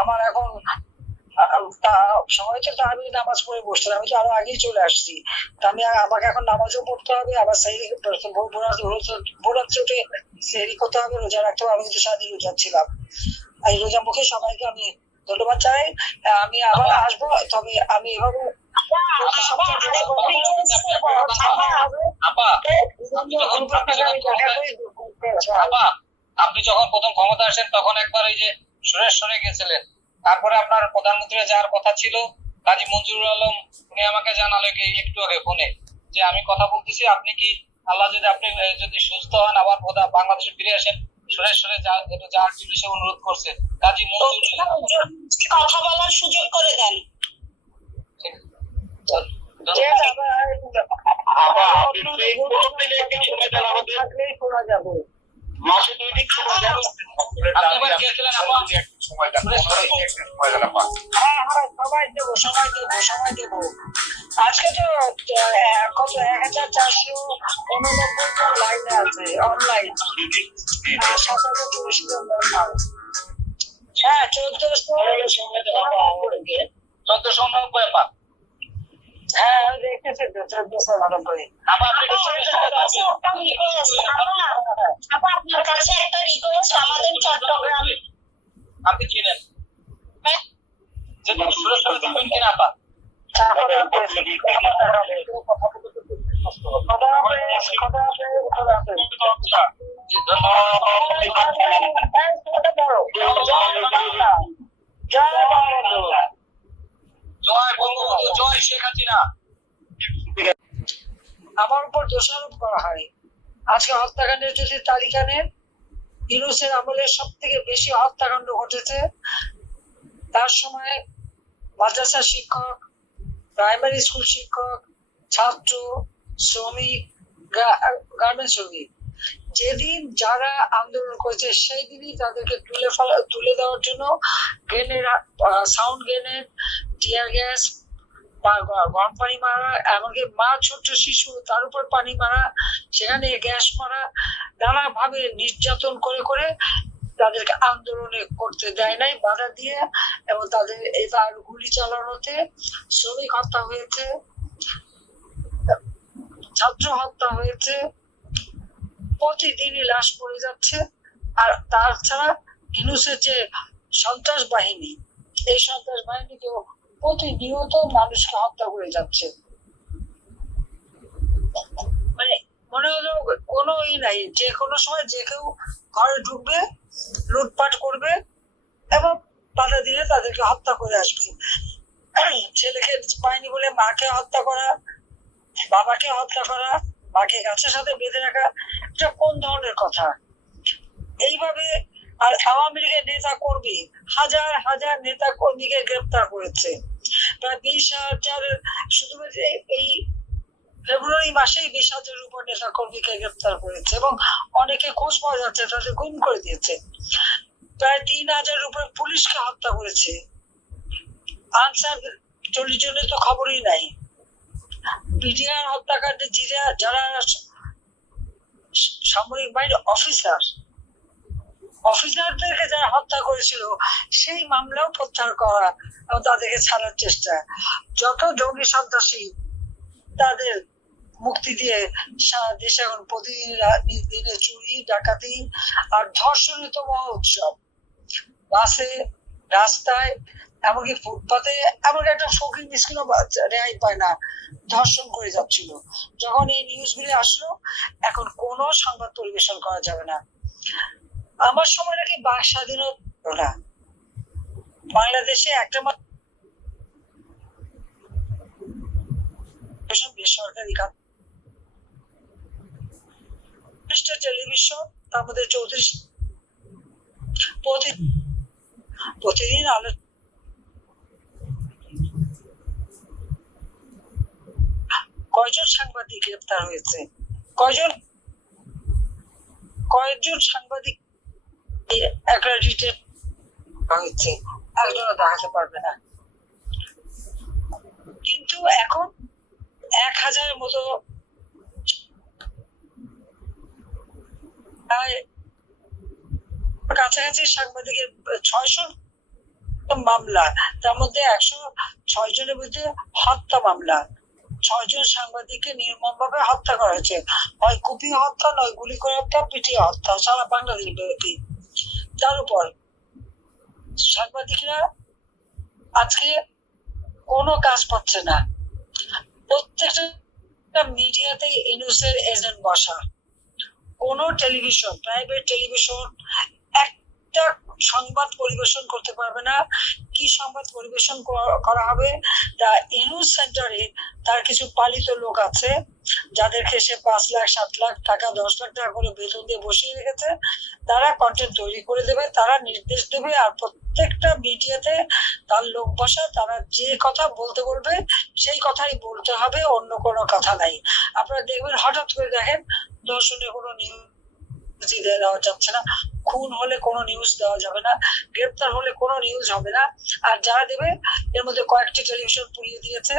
আমার এখন সবাই তো আমি নামাজ পড়ে বসছেন আমি তো আরও আগেই চলে আসছি আমি আমাকে এখন নামাজও পড়তে হবে আবার সেই ভোরাত্রি উঠে সেহরি করতে হবে রোজা রাখতে হবে আমি কিন্তু সারাদিন রোজা ছিলাম এই রোজা মুখে সবাইকে আমি ধন্যবাদ চাই আমি আবার আসব তবে আমি এভাবে আপনি যখন প্রথম ক্ষমতা আসেন তখন একবার ওই যে সুরেশ্বরে গেছিলেন। তারপরে আপনার প্রধানমন্ত্রী যাওয়ার কথা ছিল কাজী মঞ্জুরুল আলম উনি আমাকে জানালো কি একটু আগে ফোনে যে আমি কথা বলতেছি আপনি কি আল্লাহ যদি আপনি যদি সুস্থ হন আবার প্রধা- বাংলাদেশে ফিরে আসেন। সুরেশ্বরে যাওয়ার জন্য সে অনুরোধ করছে। কাজী মঞ্জুরুল কথা বলার সুযোগ করে দেন। শোনা যাবে। মাসে দুই দিন সময় দেন আপনি এবার গিয়েছিলেন আপা সময় দেন। সময় দেন আপা। হ্যাঁ হ্যাঁ সবাই দেবো সবাই দেবো সবাই দেবো। আজকে তো কত এক হাজার চারশো উননব্বই জন লাইনে আছে অনলাইন আর সাত চল্লিশ জন হ্যাঁ চোদ্দশো চোদ্দশো উননব্বই আপা। হ্যাঁ দেখেছি তো আপা আপনি কি আপা। আপনার কাছে একটা রিকোয়েস্ট আমাদের চট্টগ্রাম আপনি চিনেন যে সুরেশ্বরে যাবেন কিনা আপা তারপরে কথা হবে কথা হবে কথা হবে জি, ধন্যবাদ জয় বঙ্গবন্ধু জয় শেখ হাসিনা আমার উপর দোষারোপ করা হয়। আজকে হত্যাকাণ্ডের যদি তালিকা নেন, ইউনুসের আমলে সব থেকে বেশি হত্যাকাণ্ড ঘটেছে, তার সময় মাদ্রাসা শিক্ষক, প্রাইমারি স্কুল শিক্ষক, ছাত্র, শ্রমিক গার্মেন্ট শ্রমিক। যেদিন যারা আন্দোলন করেছে, সেই দিনই তাদেরকে তুলে ফেলা, তুলে দেওয়ার জন্য grenade sound grenade, tear gas গরম পানি মারা, এমনকি মা ছোট্ট শিশু, তার উপর পানি মারা, সেখানে গ্যাস মারা নানা ভাবে নির্যাতন করে করে তাদেরকে আন্দোলনে করতে দেয় নাই, বাধা দিয়ে, এবং তাদের এবার গুলি চালানোতে শ্রমিক হত্যা হয়েছে, ছাত্র হত্যা হয়েছে, প্রতিদিনই লাশ পড়ে যাচ্ছে, আর তাছাড়া ইনুসের যে সন্ত্রাস বাহিনী, এই সন্ত্রাস বাহিনীকেও প্রতিনিয়ত মানুষকে হত্যা করে যাচ্ছে। মানে মনে হলো কোনো ই নাই, যে কোনো সময় যে কেউ ঘরে ঢুকবে, লুটপাট করবে, এবং বাধা দিলে তাদেরকে হত্যা করে আসবে। ছেলেকে পায়নি বলে মাকে হত্যা করা, বাবাকে হত্যা করা, মাকে গাছের সাথে বেঁধে রাখা, এটা কোন ধরনের কথা? এইভাবে আর আওয়ামী লীগের নেতা কর্মী, হাজার হাজার নেতা কর্মীকে গ্রেপ্তার করেছে। প্রায় বিশ হাজার শুধুমাত্র এই- ফেব্রুয়ারি মাসেই বিশ হাজারের উপর নেতা কর্মীকে গ্রেপ্তার করেছে এবং অনেকে খোঁজ পাওয়া যাচ্ছে, তাদের গুম করে দিয়েছে। প্রায় তিন হাজারের উপরে পুলিশকে হত্যা করেছে। আনসার চল্লিশ জনের তো খবরই নাই। বিডিআর হত্যাকাণ্ডে যারা সামরিক বাহিনীর অফিসার অফিসারদেরকে যারা হত্যা করেছিল, সেই মামলাও প্রত্যাহার করা এবং তাদেরকে ছাড়ার চেষ্টা। যত জঙ্গি সন্ত্রাসী তাদের মুক্তি দিয়ে সারা দেশে এখন প্রতিদিন দিনে চুরি, ডাকাতি আর ধর্ষণই তো মহা উৎসব। বাসে, রাস্তায়, এমনকি ফুটপাতে এমনকি একটা ফকির মিসকিনও রেহাই পায় না, ধর্ষণ করে যাচ্ছিল। যখন এই নিউজ গুলি আসলো, এখন কোনো সংবাদ পরিবেশন করা যাবে না। আমার সময় নাকি বাক স্বাধীনতা বাংলাদেশে একটা বেসরকারি খাত টেলিভিশন তার মধ্যে চৌত্রিশ প্রতি প্রতিদিন আলো কয়জন সাংবাদিক গ্রেপ্তার হয়েছে? কয়জন কয়েকজন সাংবাদিক অ্যাক্রেডিটেড একজনও দেখাতে পারবে না। কিন্তু এখন এক হাজারের মতো কাছাকাছি সাংবাদিকের ছয়শো মামলা, তার মধ্যে একশো ছয় জনের বিরুদ্ধে হত্যা মামলা। ছয়জন সাংবাদিককে নির্মমভাবে হত্যা করা হয়েছে। হয় কুপিয়ে হত্যা, নয় গুলি করে হত্যা, পিটিয়ে হত্যা, সারা বাংলাদেশ ব্যাপী তার উপর। সাংবাদিকরা আজকে কোনো কাজ পাচ্ছে না। প্রত্যেকটা মিডিয়াতে ইনুসের এজেন্ট বসা। কোন টেলিভিশন প্রাইভেট টেলিভিশন একটা সংবাদ পরিবেশন করতে পারবে না। কি সংবাদ পরিবেশন করা- হবে? তা ইনুস সেন্টারে তার কিছু পালিত লোক আছে, যাদেরকে সে পাঁচ লাখ, সাত লাখ টাকা, দশ লাখ টাকা করে বেতন দিয়ে বসিয়ে রেখেছে। তারা কন্টেন্ট তৈরি করে দেবে, তারা নির্দেশ দেবে, আর প্রত্যেকটা মিডিয়াতে তার লোক বসা, তারা যে কথা বলতে বলবে, সেই কথাই বলতে হবে, অন্য কোনো কথা নাই। আপনারা দেখবেন, হঠাৎ করে দেখেন, দর্শনে কোনো নিউজ দেওয়া যাচ্ছে না। খুন হলে কোনো নিউজ দেওয়া যাবে না, গ্রেপ্তার হলে কোনো নিউজ হবে না। আর যারা দেবে, এর মধ্যে কয়েকটি টেলিভিশন পুড়িয়ে দিয়েছে।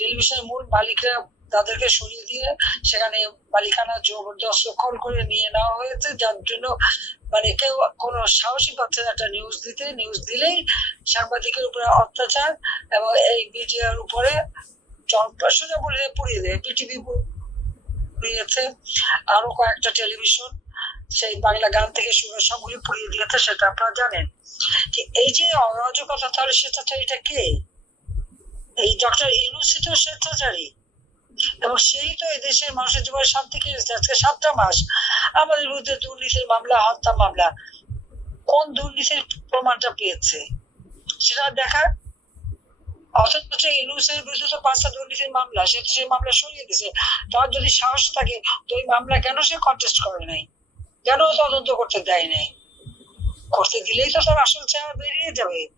টেলিভিশনের মূল মালিকরা তাদেরকে সরিয়ে দিয়ে সেখানে মালিকানা জবরদস্ত দখল করে নিয়ে নেওয়া হয়েছে, যার জন্য মানে কেউ কোনো সাহসী পাচ্ছে না একটা নিউজ দিতে। নিউজ দিলেই সাংবাদিকের উপরে অত্যাচার এবং এই মিডিয়ার উপরে সোজা বলে পুড়িয়ে দেয়। পিটিভি পুড়িয়েছে। আরও কয়েকটা টেলিভিশন সেই বাংলা গান থেকে শুরু সবগুলি পুড়িয়ে দিয়েছে, সেটা আপনারা জানেন। যে এই যে অরাজকতা, তাহলে স্বেচ্ছাচারীটা কে? এই ডক্টর ইউনুসি তো স্বেচ্ছাচারী। এবং সেই তো এই দেশের মানুষের জীবনে শান্তি কিনেছে আজকে সাতটা মাস আমাদের বিরুদ্ধে দুর্নীতির মামলা, হত্যা মামলা, কোন দুর্নীতির প্রমাণটা পেয়েছে? সেটা দেখার? অথচ ইউনুসের বিরুদ্ধে তো পাঁচটা দুর্নীতির মামলা, সে তো সেই মামলা সরিয়ে দিয়েছে। তার যদি সাহস থাকে, তো ওই মামলা কেন সে কন্টেস্ট করে নাই? কেন তদন্ত করতে দেয় নাই? করতে দিলেই তো তার আসল চেহারা বেরিয়ে যাবে।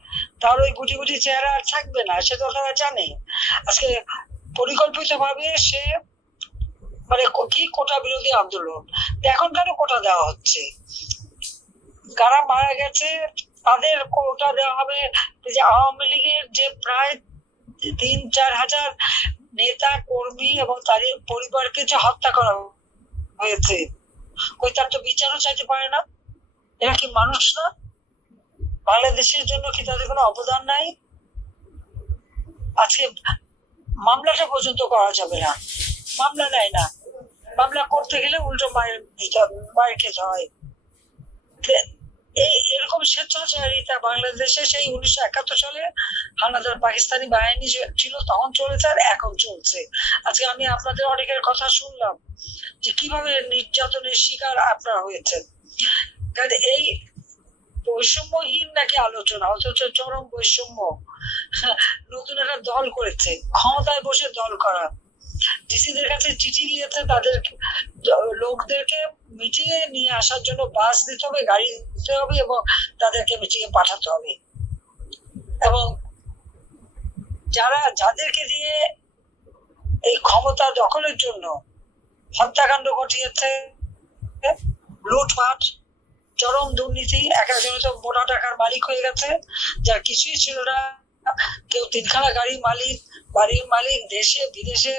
তার ওই গুটি গুটি চেহারা আর থাকবে না, সে তো তারা জানে। আজকে পরিকল্পিত ভাবে সে মানে কো- কোটা বিরোধী আন্দোলন? এখন কেন কোটা দেওয়া হচ্ছে? কারা মারা গেছে? তাদের কোটা দেওয়া হবে যে আওয়ামী লীগের যে প্রায় তিন চার হাজার নেতা, কর্মী এবং তাদের পরিবারকে যে হত্যা করা হয়েছে। ওই তার তো বিচারও চাইতে পারে না। এরা কি মানুষ না? বাংলাদেশের জন্য কি তাদের কোনো অবদান নাই? আজকে মামলাটা পর্যন্ত করা যাবে না। মামলা নেয় না। মামলা করতে গেলে উল্টো মায়ের মায়ের খেতে হয়। এই এরকম স্বেচ্ছাচারিতা বাংলাদেশে সেই উনিশশো একাত্তর সালে হানাদার পাকিস্তানি বাহিনী ছিল তখন চলেছে আর এখন চলছে। আজকে আমি আপনাদের অনেকের কথা শুনলাম যে কীভাবে নির্যাতনের শিকার আপনারা হয়েছেন। কারণ এই বৈষম্যহীন নাকি আলোচনা, অথচ চরম বৈষম্য নতুন একটা দল করেছে, ক্ষমতায় বসে দল করা। ডিসিদের কাছে চিঠি গিয়েছে তাদের লোকদেরকে মিটিং এ নিয়ে আসার জন্য বাস দিতে হবে, গাড়ি দিতে হবে এবং তাদেরকে মিটিং এ পাঠাতে হবে। এবং যারা, যাদেরকে দিয়ে এই ক্ষমতা দখলের জন্য হত্যাকাণ্ড ঘটিয়েছে, লুটপাট, চরম দুর্নীতি, এক একজন তো মোটা টাকার মালিক হয়ে গেছে, যার কিছুই ছিল না। কেউ তিনখানা গাড়ির মালিক, বাড়ির মালিক, দেশে, বিদেশে